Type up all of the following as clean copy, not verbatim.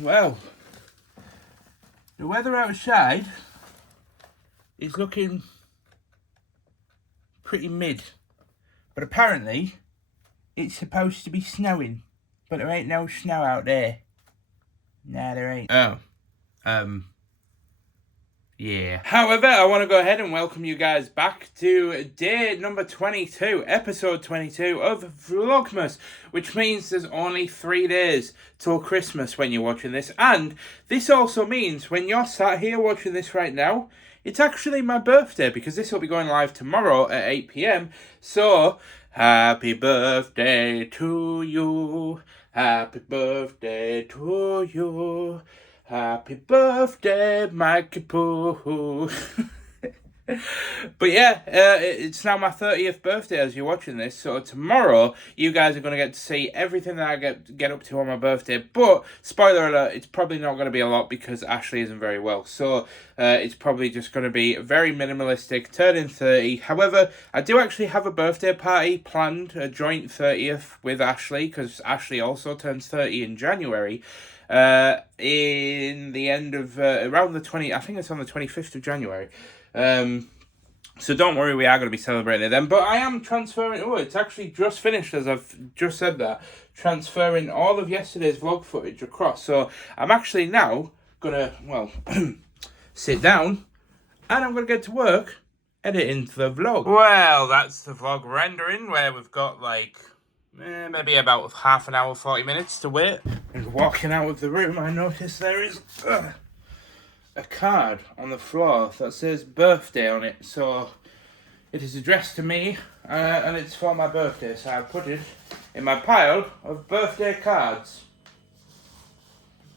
Well, the weather outside is looking pretty mid. But apparently, it's supposed to be snowing. But there ain't no snow out there. Nah, there ain't. Oh. Yeah. However, I want to go ahead and welcome you guys back to day number 22, episode 22 of Vlogmas, which means there's only 3 days till Christmas when you're watching this. And this also means when you're sat here watching this right now, it's actually my birthday, because this will be going live tomorrow at 8 p.m. So, happy birthday to you. Happy birthday to you. Happy birthday, Mikey Pooh. But yeah, it's now my 30th birthday as you're watching this. So tomorrow, you guys are going to get to see everything that I get up to on my birthday. But, spoiler alert, it's probably not going to be a lot because Ashley isn't very well. So, it's probably just going to be very minimalistic, turning 30. However, I do actually have a birthday party planned, a joint 30th with Ashley, because Ashley also turns 30 in January. In the end of, around the I think it's on the 25th of January. So don't worry, we are going to be celebrating it then. But I am transferring, it's actually just finished, as I've just said that, transferring all of yesterday's vlog footage across. So I'm actually now going to, well, sit down, and I'm going to get to work editing the vlog. Well, that's the vlog rendering, where we've got like, maybe about half an hour, 40 minutes to wait. And walking out of the room, I notice there is a card on the floor that says birthday on it. So it is addressed to me, and it's for my birthday. So I put it in my pile of birthday cards.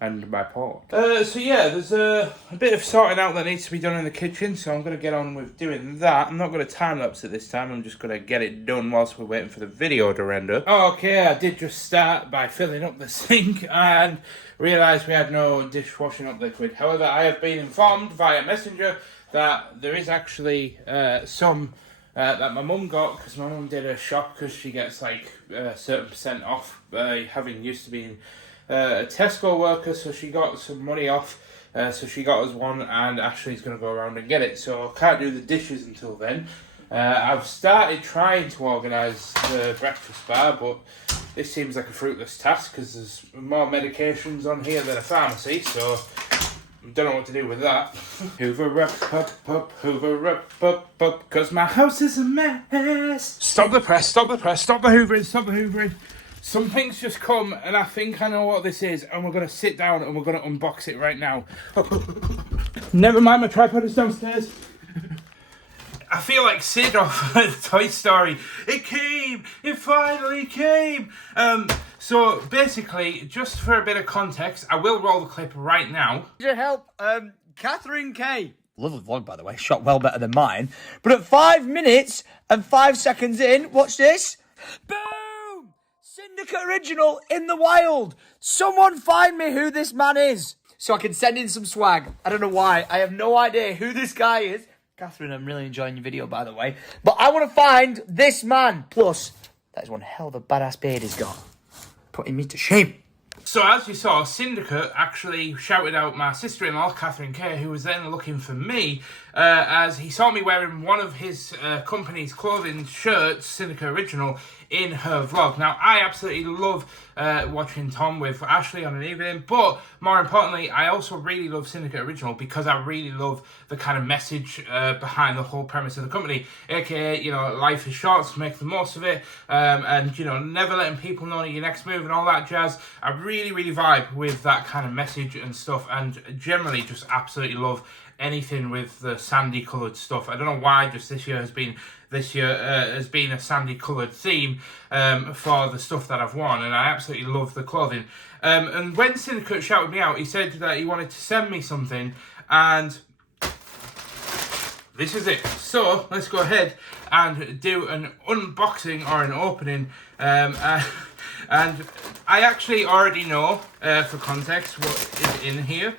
And my pot. So yeah, there's a bit of sorting out that needs to be done in the kitchen, so I'm going to get on with doing that. I'm not going to time-lapse it this time, I'm just going to get it done whilst we're waiting for the video to render. Okay, I did just start by filling up the sink and realised we had no dishwashing up liquid. However, I have been informed via Messenger that there is actually some that my mum got, because my mum did a shop, because she gets like a certain percent off having used to be a Tesco worker, so she got some money off, so she got us one, and Ashley's going to go around and get it, so I can't do the dishes until then. I've started trying to organise the breakfast bar, but this seems like a fruitless task, because there's more medications on here than a pharmacy, so I don't know what to do with that. Hoover up, Hoover up, because my house is a mess. Stop the press, stop the press, stop the hoovering, stop the hoovering. Something's just come, and I think I know what this is, and we're going to sit down and we're going to unbox it right now. Never mind, my tripod is downstairs. I feel like Sid off Toy Story. It came! It finally came! So, basically, just for a bit of context, I will roll the clip right now. Your help, Catherine K. Lovely vlog, by the way. Shot well better than mine. But at 5 minutes and 5 seconds in, watch this. Boom! Syndicate original in the wild. Someone find me who this man is, so I can send in some swag. I don't know why. I have no idea who this guy is. Catherine, I'm really enjoying your video, by the way. But I want to find this man. Plus, that is one hell of a badass beard he's got. Putting me to shame. So as you saw, Syndicate actually shouted out my sister-in-law, Catherine K, who was then looking for me, as he saw me wearing one of his company's clothing shirts, Syndicate Original, in her vlog. Now, I absolutely love watching Tom with Ashley on an evening, but more importantly, I also really love Syndicate Original because I really love the kind of message behind the whole premise of the company, aka, you know, life is short, so make the most of it, and, you know, never letting people know your next move and all that jazz. I really vibe with that kind of message and stuff, and generally just absolutely love anything with the sandy coloured stuff. I don't know why, just this year has been a sandy coloured theme for the stuff that I've worn, and I absolutely love the clothing. And when Syndicate shouted me out, he said that he wanted to send me something, and this is it. So let's go ahead and do an unboxing or an opening. And I actually already know, for context, what is in here,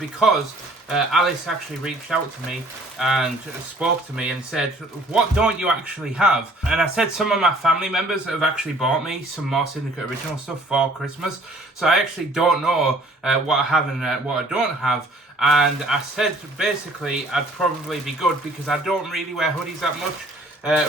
because Alice actually reached out to me and spoke to me and said, what don't you actually have? And I said some of my family members have actually bought me some more Syndicate Original stuff for Christmas. So I actually don't know what I have and what I don't have. And I said basically I'd probably be good because I don't really wear hoodies that much.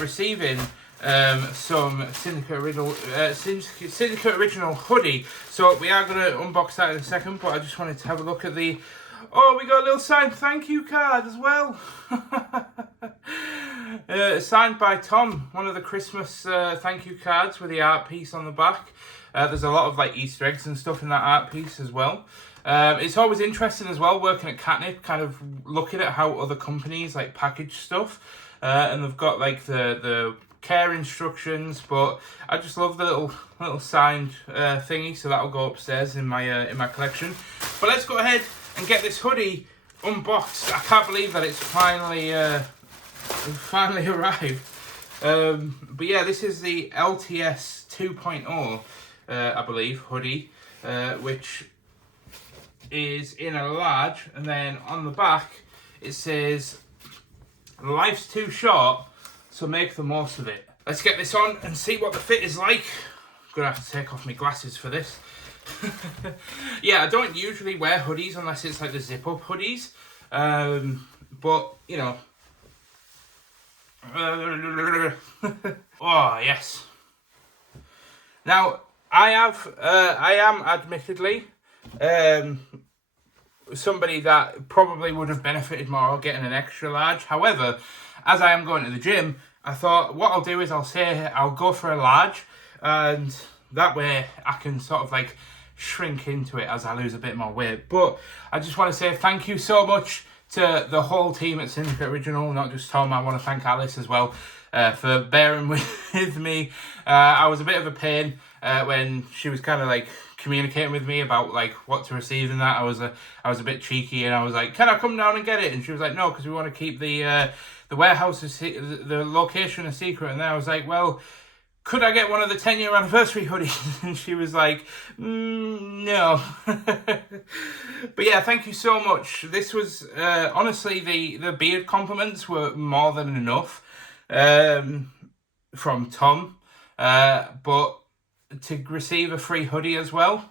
Receiving some Syndicate Original hoodie. So we are going to unbox that in a second, but I just wanted to have a look at the... Oh, we got a little signed thank you card as well. Signed by Tom, one of the Christmas thank you cards with the art piece on the back. There's a lot of like Easter eggs and stuff in that art piece as well. It's always interesting as well working at Katnipp, kind of looking at how other companies like package stuff. And they've got like the care instructions, but I just love the little signed thingy, so that'll go upstairs in my collection. But let's go ahead and get this hoodie unboxed. I can't believe that it's finally arrived. But yeah, this is the LTS 2.0, I believe, hoodie, which is in a large, and then on the back it says, life's too short, so make the most of it. Let's get this on and see what the fit is like. I'm gonna have to take off my glasses for this. Yeah, I don't usually wear hoodies unless it's like the zip up hoodies, but you know. Oh yes. Now I am admittedly somebody that probably would have benefited more getting an extra large. However, as I am going to the gym, I thought what I'll do is I'll go for a large, and that way I can sort of like shrink into it as I lose a bit more weight. But I just want to say thank you so much to the whole team at Syndicate Original, not just Tom. I want to thank Alice as well for bearing with me. I was a bit of a pain when she was kind of like communicating with me about like what to receive and that. I was a bit cheeky and I was like, can I come down and get it? And she was like, no, because we want to keep the warehouse, the location a secret. And then I was like, well, could I get one of the 10-year anniversary hoodies? And she was like, no. But yeah, thank you so much. This was, honestly, the beard compliments were more than enough from Tom. But to receive a free hoodie as well,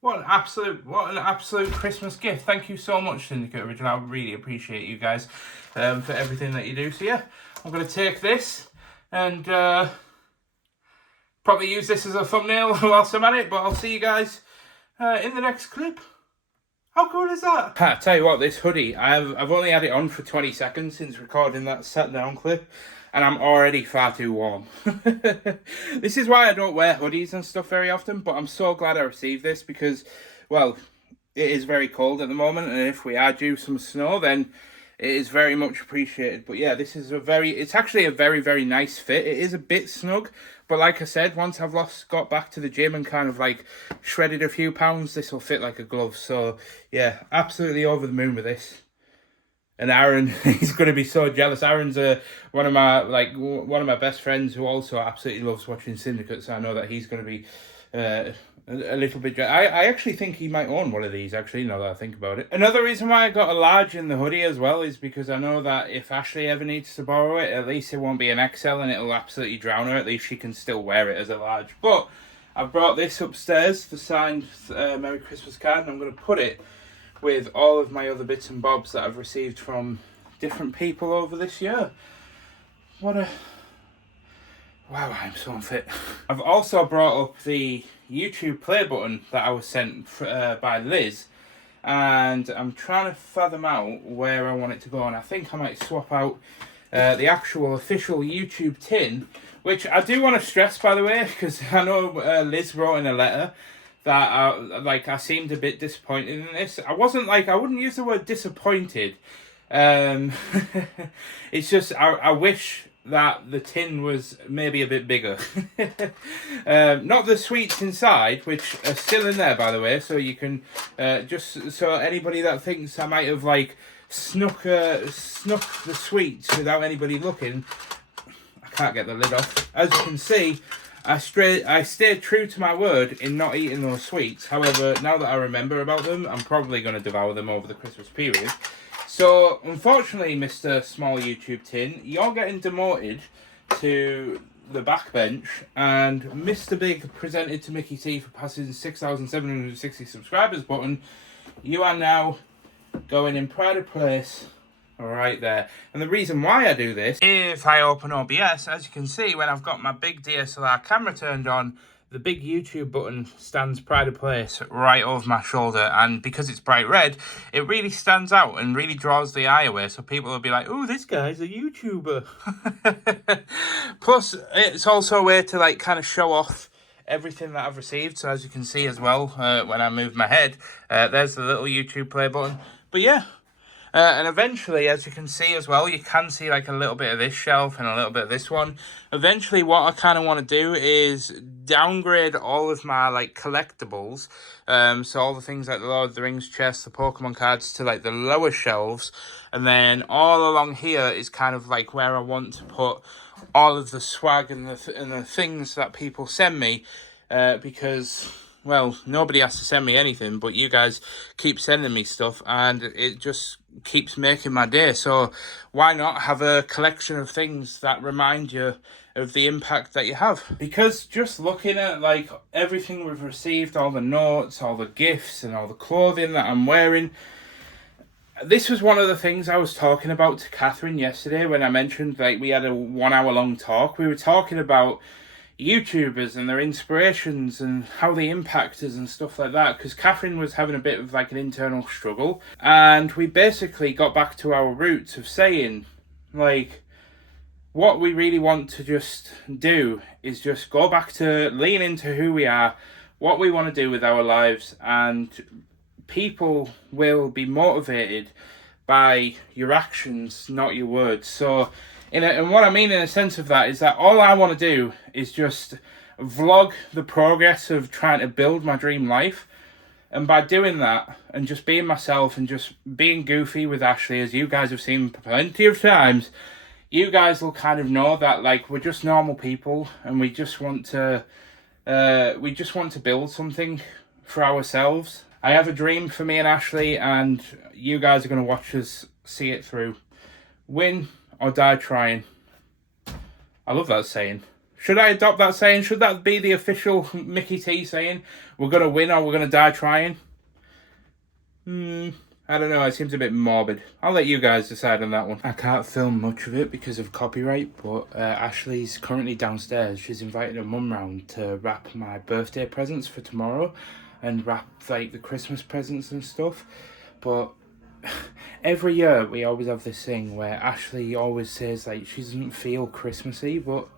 what an absolute Christmas gift. Thank you so much, Syndicate Original. I really appreciate you guys for everything that you do. So yeah, I'm going to take this and probably use this as a thumbnail whilst I'm at it, but I'll see you guys in the next clip. How cool is that? I tell you what, this hoodie, I've only had it on for 20 seconds since recording that sat down clip, and I'm already far too warm. This is why I don't wear hoodies and stuff very often, but I'm so glad I received this because, well, it is very cold at the moment, and if we are due some snow, then it is very much appreciated. But yeah, this is it's actually a very, very nice fit. It is a bit snug, but like I said, once I've got back to the gym and kind of like shredded a few pounds, this will fit like a glove. So yeah, absolutely over the moon with this. And Aaron, he's going to be so jealous. Aaron's one of my best friends who also absolutely loves watching Syndicate, so I know that he's going to be a little bit jealous. I actually think he might own one of these, actually, now that I think about it. Another reason why I got a large in the hoodie as well is because I know that if Ashley ever needs to borrow it, at least it won't be an XL and it'll absolutely drown her. At least she can still wear it as a large. But I've brought this upstairs, the signed Merry Christmas card, and I'm going to put it with all of my other bits and bobs that I've received from different people over this year. Wow, I'm so unfit. I've also brought up the YouTube play button that I was sent by Liz, and I'm trying to fathom out where I want it to go, and I think I might swap out the actual official YouTube tin, which I do want to stress, by the way, because I know Liz wrote in a letter that I seemed a bit disappointed in this. I wouldn't use the word disappointed. It's just I wish that the tin was maybe a bit bigger. Not the sweets inside, which are still in there, by the way, so you can just so anybody that thinks I might have like snuck the sweets without anybody looking. I can't get the lid off. As you can see, I stayed true to my word in not eating those sweets. However, now that I remember about them, I'm probably going to devour them over the Christmas period. So, unfortunately, Mr. Small YouTube Tin, you're getting demoted to the backbench, and Mr. Big presented to Mickey T for passing 6,760 subscribers button. You are now going in pride of place right there. And the reason why I do this, if I open OBS, as you can see, when I've got my big DSLR camera turned on, the big YouTube button stands pride of place right over my shoulder, and because it's bright red, it really stands out and really draws the eye away, so people will be like, oh, this guy's a YouTuber. Plus, it's also a way to like kind of show off everything that I've received. So as you can see as well, when I move my head, there's the little YouTube play button. But yeah, and eventually, as you can see as well, you can see like a little bit of this shelf and a little bit of this one. Eventually, what I kind of want to do is downgrade all of my like collectibles. So all the things like the Lord of the Rings chest, the Pokemon cards, to like the lower shelves. And then all along here is kind of like where I want to put all of the swag and the things that people send me. Because, well, nobody has to send me anything, but you guys keep sending me stuff, and it just keeps making my day. So why not have a collection of things that remind you of the impact that you have? Because just looking at like everything we've received, all the notes, all the gifts, and all the clothing that I'm wearing, this was one of the things I was talking about to Catherine yesterday when I mentioned like we had a 1 hour long talk. We were talking about YouTubers and their inspirations and how they impact us and stuff like that, because Catherine was having a bit of like an internal struggle, and we basically got back to our roots of saying like what we really want to just do is just go back to lean into who we are, what we want to do with our lives, and people will be motivated by your actions, not your words. So and what I mean in a sense of that is that all I want to do is just vlog the progress of trying to build my dream life. And by doing that and just being myself and just being goofy with Ashley, as you guys have seen plenty of times, you guys will kind of know that like we're just normal people, and we just want to build something for ourselves. I have a dream for me and Ashley, and you guys are going to watch us see it through. Win or die trying. I love that saying. Should I adopt that saying? Should that be the official Mickey T saying? We're going to win or we're going to die trying? I don't know. It seems a bit morbid. I'll let you guys decide on that one. I can't film much of it because of copyright, but Ashley's currently downstairs. She's invited her mum round to wrap my birthday presents for tomorrow and wrap like the Christmas presents and stuff. But every year we always have this thing where Ashley always says like she doesn't feel Christmassy, but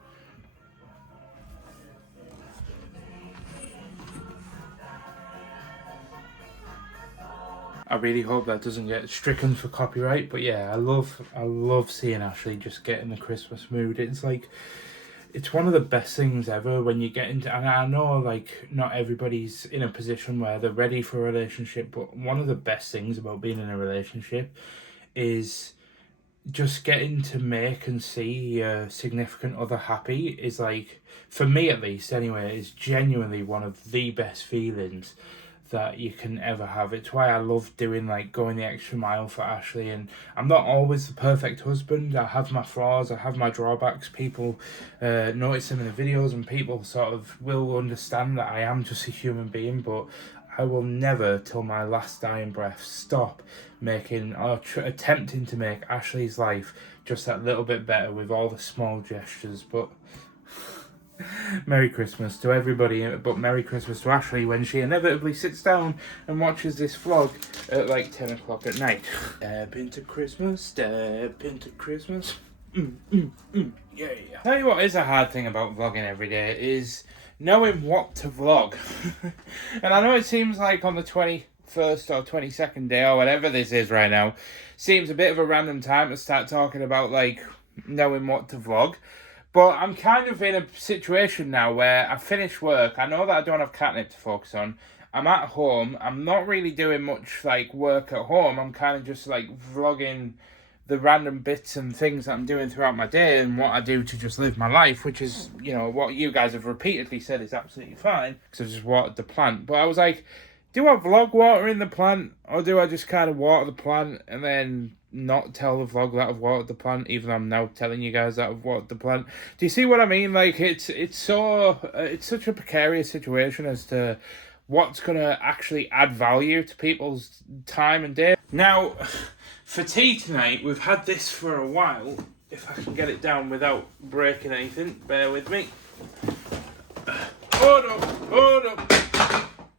I really hope that doesn't get stricken for copyright. But yeah, I love seeing Ashley just get in the Christmas mood. It's like, it's one of the best things ever when you get into, and I know like not everybody's in a position where they're ready for a relationship, but one of the best things about being in a relationship is just getting to make and see your significant other happy is like, for me at least anyway, is genuinely one of the best feelings that you can ever have. It's why I love doing like going the extra mile for Ashley. And I'm not always the perfect husband. I have my flaws, I have my drawbacks. People notice them in the videos, and people sort of will understand that I am just a human being, but I will never till my last dying breath stop making or attempting to make Ashley's life just that little bit better with all the small gestures. But Merry Christmas to everybody, but Merry Christmas to Ashley when she inevitably sits down and watches this vlog at like 10 o'clock at night. Step into Christmas, step into Christmas. Yeah. Tell you what is a hard thing about vlogging every day is knowing what to vlog. And I know it seems like on the 21st or 22nd day or whatever this is right now, seems a bit of a random time to start talking about like knowing what to vlog. But I'm kind of in a situation now where I finished work. I know that I don't have Katnipp to focus on. I'm at home. I'm not really doing much like work at home. I'm kind of just like vlogging the random bits and things that I'm doing throughout my day and what I do to just live my life, which is, you know, what you guys have repeatedly said is absolutely fine, because I just watered the plant. But I was like, do I vlog watering the plant, or do I just kind of water the plant and then not tell the vlog that I've watered the plant, even though I'm now telling you guys that I've watered the plant? Do you see what I mean? Like, it's such a precarious situation as to what's going to actually add value to people's time and day. Now, for tea tonight, we've had this for a while. If I can get it down without breaking anything, bear with me. Hold up.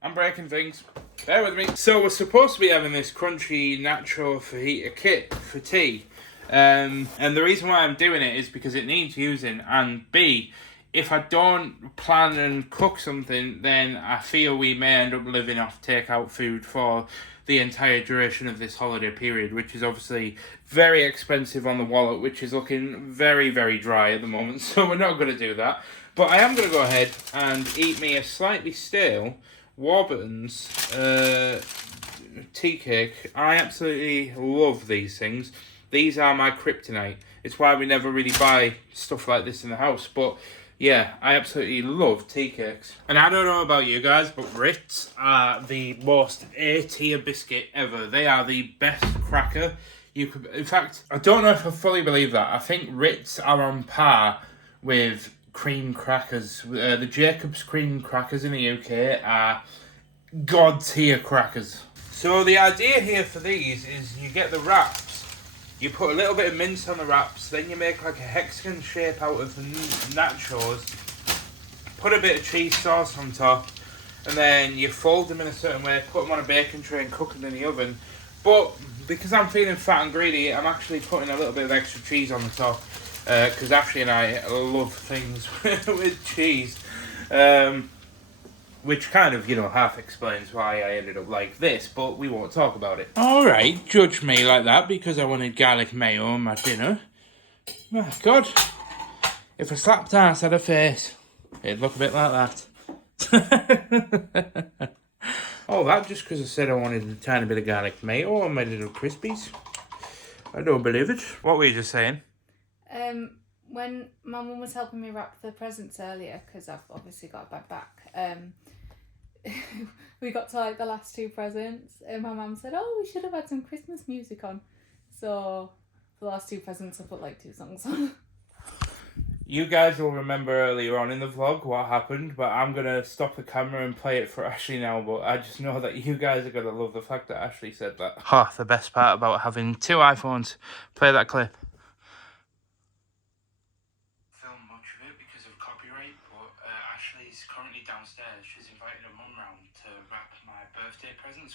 I'm breaking things. Bear with me. So we're supposed to be having this crunchy natural fajita kit for tea. And the reason why I'm doing it is because it needs using, and B, if I don't plan and cook something, then I feel we may end up living off takeout food for the entire duration of this holiday period, which is obviously very expensive on the wallet, which is looking very, very dry at the moment. So we're not going to do that. But I am going to go ahead and eat me a slightly stale Warburton's tea cake. I absolutely love these things. These are my kryptonite. It's why we never really buy stuff like this in the house. But yeah, I absolutely love tea cakes. And I don't know about you guys, but Ritz are the most A-tier biscuit ever. They are the best cracker you could... In fact, I don't know if I fully believe that. I think Ritz are on par with cream crackers. The Jacob's cream crackers in the UK are god tier crackers. So the idea here for these is you get the wraps, you put a little bit of mince on the wraps, then you make like a hexagon shape out of the nachos, put a bit of cheese sauce on top, and then you fold them in a certain way, put them on a baking tray and cook them in the oven. But because I'm feeling fat and greedy, I'm actually putting a little bit of extra cheese on the top. Because Ashley and I love things with cheese, which kind of, you know, half explains why I ended up like this, but we won't talk about it. Alright, judge me like that because I wanted garlic mayo on my dinner. My God, if a slapped ass had a face, it'd look a bit like that. Oh, that just because I said I wanted a tiny bit of garlic mayo on my little Crispies. I don't believe it. What were you just saying? When my mum was helping me wrap the presents earlier, because I've obviously got a bad back, we got to like the last two presents, and my mum said, oh, we should have had some Christmas music on. So for the last two presents, I put like 2 songs on. You guys will remember earlier on in the vlog what happened, but I'm going to stop the camera and play it for Ashley now, but I just know that you guys are going to love the fact that Ashley said that. Oh, the best part about having 2 iPhones. Play that clip. Ashley's currently downstairs. She's inviting her mum round to wrap my birthday presents.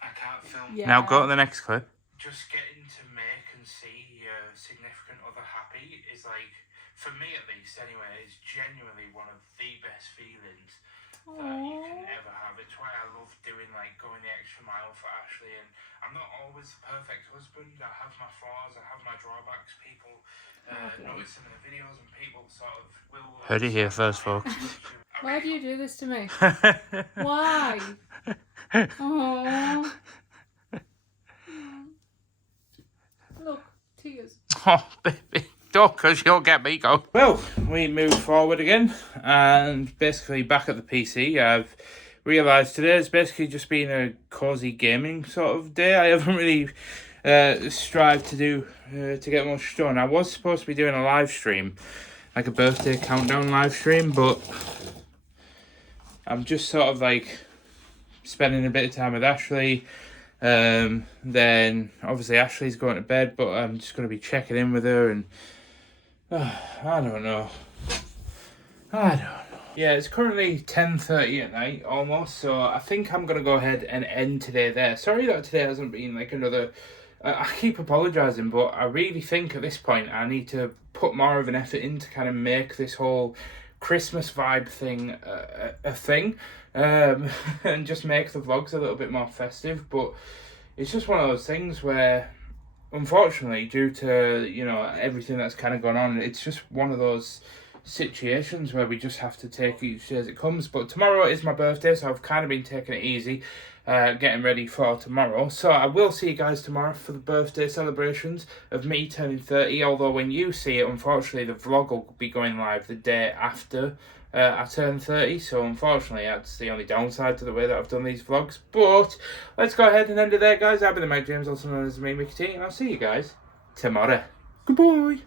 I can't film. Yeah. Now go to the next clip. Just getting to make and see your significant other happy is like, for me at least anyway, is genuinely one of the best feelings that you can ever have. It's why I love doing, like, going the extra mile for Ashley. And I'm not always the perfect husband. I have my flaws, I have my drawbacks. People notice them in the videos, and people sort of will... Heard it here first, folks. Why do you do this to me? Why? Oh. Look, tears. Oh, baby. Don't, because you'll get me go. Well, we moved forward again, and basically back at the PC, I've realised today has basically just been a cosy gaming sort of day. I haven't really strived to get much done. I was supposed to be doing a live stream, like a birthday countdown live stream, but I'm just sort of like spending a bit of time with Ashley. Then obviously Ashley's going to bed, but I'm just going to be checking in with her, and I don't know. Yeah, it's currently 10:30 at night almost, so I think I'm going to go ahead and end today there. Sorry that today hasn't been like another... I keep apologising, but I really think at this point I need to put more of an effort in to kind of make this whole Christmas vibe thing a thing, and just make the vlogs a little bit more festive. But it's just one of those things where, unfortunately, due to, you know, everything that's kind of gone on, it's just one of those situations where we just have to take each day as it comes. But tomorrow is my birthday, so I've kind of been taking it easy, getting ready for tomorrow. So I will see you guys tomorrow for the birthday celebrations of me turning 30, although when you see it, unfortunately, the vlog will be going live the day after I turn 30, so unfortunately that's the only downside to the way that I've done these vlogs. But let's go ahead and end it there, guys. I've been the Mike James, also known as me, Mickey T, and I'll see you guys tomorrow. Goodbye.